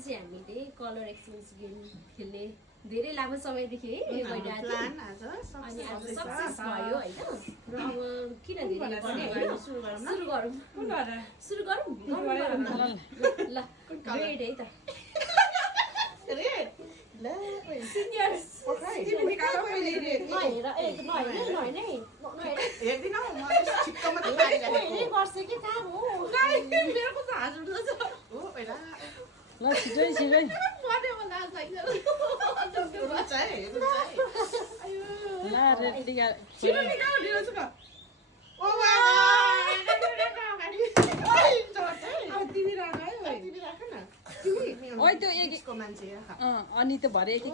चाहिँ हामीले colour exchange game खेल्ने धेरै लामो समयदेखि है अनि आज सक्सेस भयो होइन र अब किन धेरै गर्ने सुरु गरौँ ल रेड है त सिनियर्स ल छिटै छिटै ल रेडी ओइ त्यो एकको मान्छे अनि त भरे यति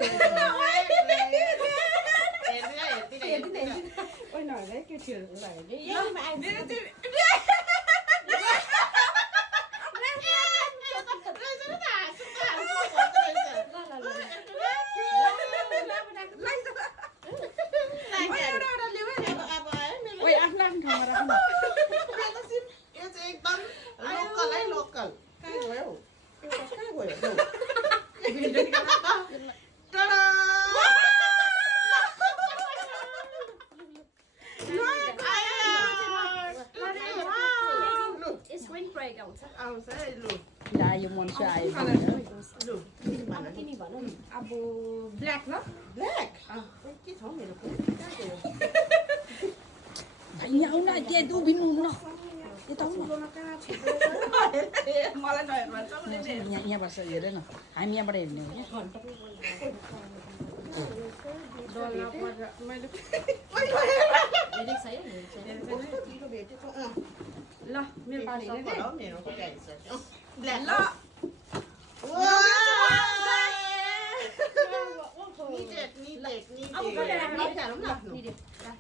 आफ्नो आफ्नो ठाउँमा राख्नु ला यो मन्सु आयो अब ब्ल्याक ल यहाँ आउन त्यहाँ उभिनु हुन्न यता आउनु यहाँ बस्छ हेर न हामी यहाँबाट हेर्ने हो ल मेरो पाली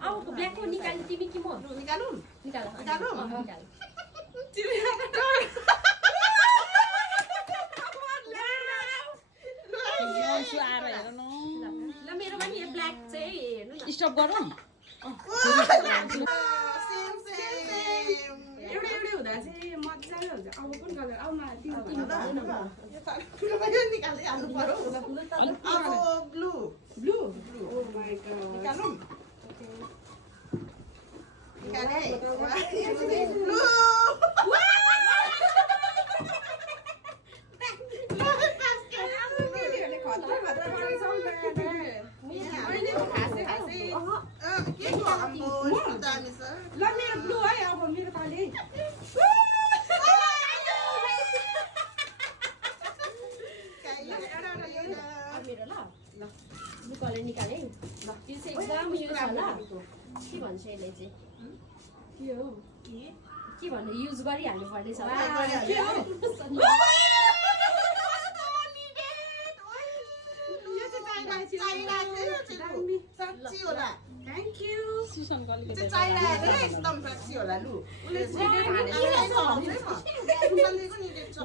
अब ब्ल्याकको निकाल्नु तिमी कि म निकालौँ मन्सु आएर हेर न ल मेरो पनि यो ब्ल्याक चाहिँ हेर्नु न स्टप गरौँ एउटै हुँदा चाहिँ मजाले हुन्छ अब कुन कलर आउन ब्लू ओ माय गॉड ल मेरो ब्लू है अब मेरो पाली ब्लू कलर निकालेँ ल यो चाहिँ एकदम युज होला के भन्छ यसले चाहिँ के हो के भन्नु युज गरिहाल्नु पर्नेछ थ्याङ्क यू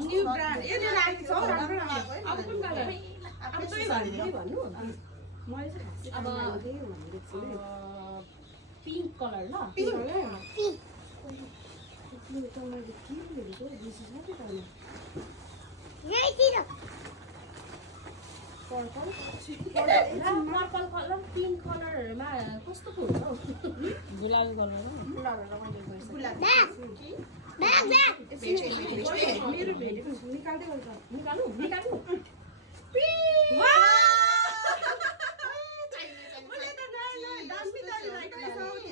न्यू ब्रान्ड भन्नु अब पिङ्क कलर ल पर्पल कलर पिङ्क कलरहरूमा कस्तो पो हुन्छ हौ गुलाबी कलर मेरो भेटेको निकाल्दै गर्छ निकाल्नु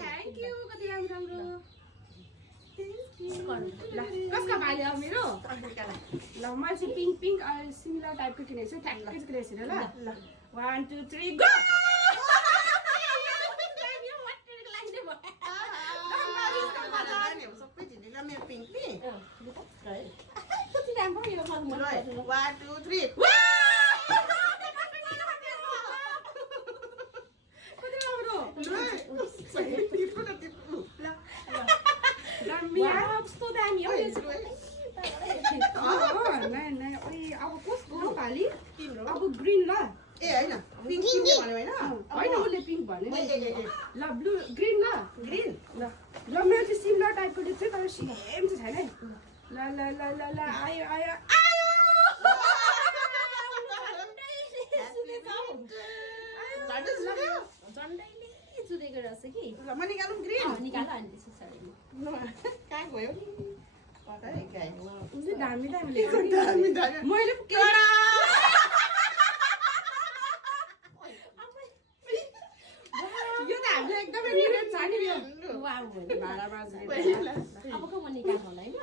थ्याङ्क यू कति राम्रो कसका भाले हो मेरो ल मैले चाहिँ पिङ्क सिमिलर टाइपको किनेको छु ठ्याक्कै किनेको छु ल 1 2 3 गो कति राम्रो यो 1 2 3 कति राम्रो कस्तो दामी हो अब कसको पाली अब ग्रीन ल ए हैन पिंक किन्ने भन्यो हैन हैन उले पिंक भन्यो ल ब्लू ग्रीन ल ग्रीन ल मेरो चाहिँ सिमिलर टाइपको छ तर सेम चाहिँ छैन है ल आयो हट जुल्यो झन्डैले जुरेको रहेछ कि ल म निकालौँ ग्रिन निकाल अनि त्यसको साडीमा कहाँ गयो कतै गयो उले दामी दामी दामी दामी मैले पो कडा यो त हामीले एकदमै रिलेट छ नि यो वाउ भाडा बाज्ने अब को म निकाल होला हैन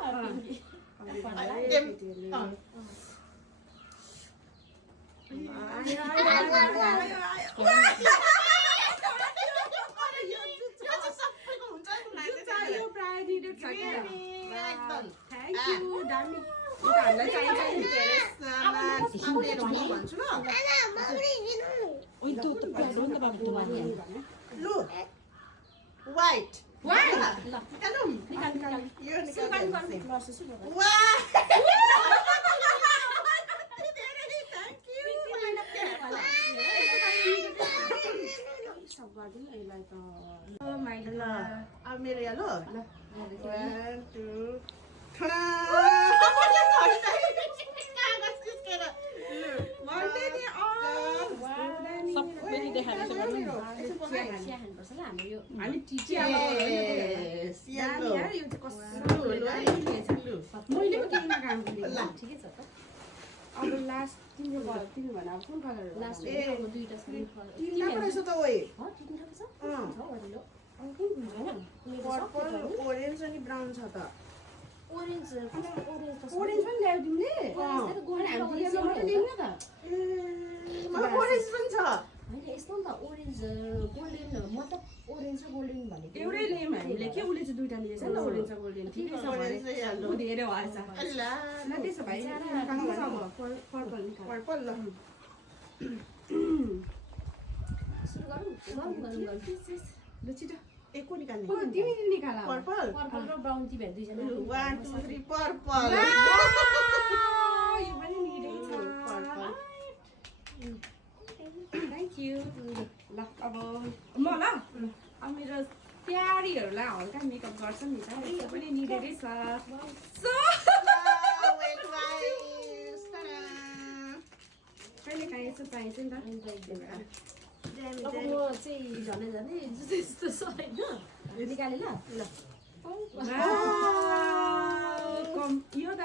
यो प्राय रिलेट छ क्या एकदम थ्याङ्क यू दामी यो त हामीलाई चाहिन्छ भन्छु ल ओइ त्यो त पाइलो नि त बाबु लु व्हाइट White? निकालौँ निकाल यो सुकान निकाल गर्नु प्रोसेस गर्नु वाह स्टप गर्दिनु यसलाई त ओ माइ ल अब मेरो यहाँ ल 1 2 खडा कागज किस्केर भन्दै नि सबैले देखाएर चाहिँ गर्नु चिया खानुपर्छ ल हाम्रो यो हामी चियामा सियालो यो चाहिँ कस्तो मैले पो केहीमा काम गरेँ ल ठिकै छ त अब लास्ट तिम्रो भन अब कुन कलर लास्ट ए, अब दुईटा छ तिनटा रहेछ त ओइ हो तिनटा छ अँ अरिलो अब कुन कुन हैन पर्पल ओरेन्ज अनि ब्राउन छ त ओरेन्ज कस्तो ओरेन्ज त ओरेन्ज पनि ल्यायो तिमीले ओरेन्ज त गोल्डन हामी येलो मात्रै देख्न त मलाई ओरेन्ज पनि छ हैन यस्तो नि त ओरेन्ज गोल्डन मतलब ओरेन्ज र गोल्डन भनेको एउटै ल्यायौँ हामीले के उसले चाहिँ दुइटा लिएछ नि त ओरेन्ज र गोल्डन ठिकै छ ओरेन्ज र येलो ऊ धेरै भएछ अल्ला ल त्यसो भए पर्पल निकाल पर्पल ल सुरु गरौँ गरौँ ल छिटो ए को निकाल्ने तिमी निकाल पर्पल पर्पल र ब्राउन ती भएर दुईजना 1 2 3 पर्पल यो पनि निडै छ पर्पल थ्याङ्क यू ल अब म ल अब मेरो प्यारीहरूलाई हल्का मेकअप गर्छ नि त यो पनि निडै छ सो वेट वाइस तडा कहिले काहीँ यसो चाहिन्छ नि त अब म चाहिँ झनै झनै जस्तो छ हैन निकाले ल यो त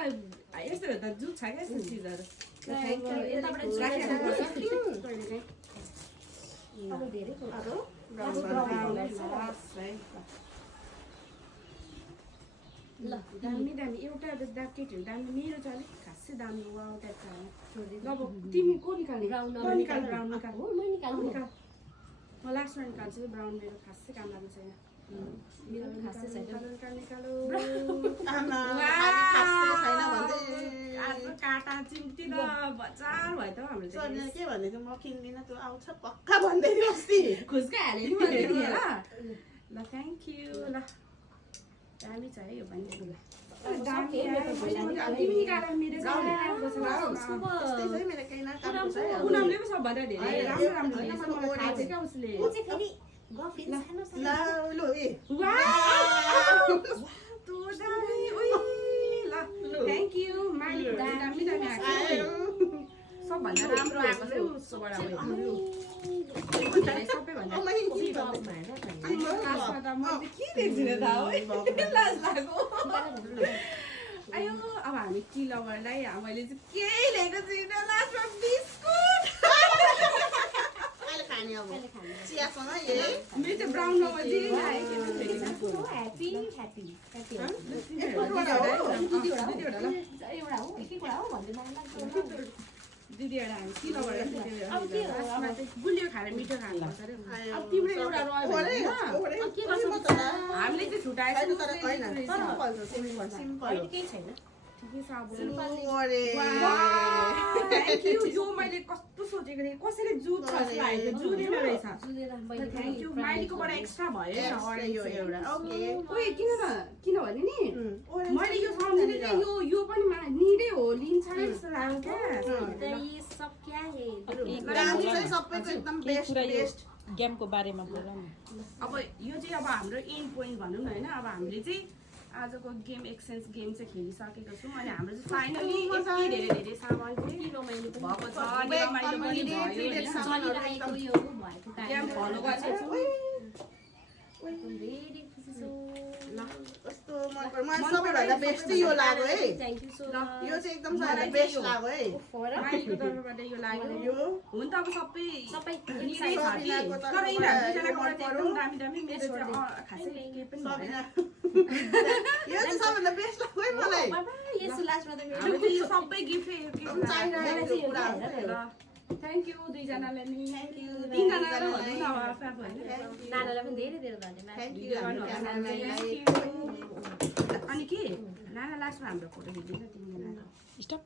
यस्तो त जुट छ क्या यस्तो चिजहरू यताबाट अब धेरै अरु ल दामी दामी एउटा केटीहरू दामी मेरो चाहिँ अलिक खासै दामी वाउ द्याट छ अब तिमी को निकाल्ने ब्राउन निकाल ब्राउन निकाल हो म निकाल्नु निकाल म लास्टमा निकाल्छु ब्राउन मेरो खासै काम लाग्नु छैन मेरो पनि खासै छैन निकालो आमा खाली खासै छैन भन्दै आज काटा चिम्टी त बचार भयो त हाम्रो सोनिया के भन्दै थियो म किन्दिन त्यो आउँछ पक्का भन्दै थियो अस्ति खुसका हाले नि भन्दै थिएँ ल ल थ्याङ्क यू ल दामी छ है यो पनि दामी तिमी निकाल मेरो त्यस्तै छ मेरो केही न काम छ उनीहरूले पनि सबभन्दा धेरै राम्रो राम्रो लिएछ मलाई थाहा छ क्या उसले म चाहिँ फेरि गफिन सानो ल लु ए तँ दामी ओइ ल थ्याङ्क यू मालिक दामी दामी आएको सबभन्दा राम्रो आएको छ उसकोबाट सबैभन्दा म लास्टमा त म के देख्दिनँ त लाज लाग्यो आयो अब हामी टी लभरलाई मैले चाहिँ केही ल्याएको छुइनँ लास्टमा बिस्कुट अहिले खाने अब चियासँग ए मेरो चाहिँ ब्राउन लभर दिए ह्यापी ह्यापी ह्यापी एउटा हो दुईवटा ल एउटा हो एक एकवटा हो भन्दै मलाई लाग्छ दुईवटा हामी टी लभर अब के हो अब गुलियो खाएर मिठो खानुपर्छ अरे अब तिम्रो एउटा रह्यो भने के गर्छ हामीले चाहिँ छुट्याएको तर हैन सिम्पल छ सिम्पल हो केही छैन ठिकै छ अब ओरे थ्याङ्क यू यो मैले कस्तो सोचेको थिएँ कसैले जुट छ जस्तो लागेको जुटेन रहेछ जुलेर थ्याङ्क यू माइलीकोबाट एक्स्ट्रा भयो एक्स्ट्रा यो एउटा ओके ओए किनभने नि मैले यो सम्झिँदै थिएँ यो पनि निडै हो लिन्छ जस्तो लाग्यो क्या ये सब क्या है दाम चाहिँ सबैको एकदम बेस्ट बेस्ट गेमको बारेमा बोलौँ न अब यो चाहिँ अब हाम्रो एन्ड पोइन्ट भनौँ न होइन अब हामीले चाहिँ आजको गेम एक्सचेन्ज गेम चाहिँ खेलिसकेको छौँ अनि हाम्रो चाहिँ फाइनली यति धेरै सामान कति रमाइलो पनि भएको छ अनि रमाइलो पनि भयो चलिरहेको यो भएको गेम फलो गर्दैछु धेरै खुसी छु ल कस्तो मन पर्यो मलाई सबैभन्दा बेस्ट चाहिँ यो लाग्यो है थ्याङ्क यू सो मच यो चाहिँ एकदम सबैभन्दा बेस्ट लाग्यो है माइलीको तर्फबाट यो लाग्यो यो हुन त अब सबै सबै यिनै छ कि तर यिनीहरू दुईजनाको चाहिँ एकदम दामी दामी मेरो चाहिँ खासै केही पनि भएन सबिना यो चाहिँ सबैभन्दा बेस्ट लाग्यो है मलाई यसो लास्टमा त मेरो हाम्रो चाहिँ यो सबै गिफ्टै चाहिरहेको कुरा हो ल थ्याङ्क यू दुईजनालाई नि थ्याङ्क यू तिनजनालाई भन्नु न अब आफू आफू होइन नानालाई पनि धेरै धेरै धन्यवाद थ्याङ्क यू हाम्रो क्यामेराम्यानलाई अनि के नाना लास्टमा हाम्रो फोटो खिचिदिन्छ तिनजना स्टप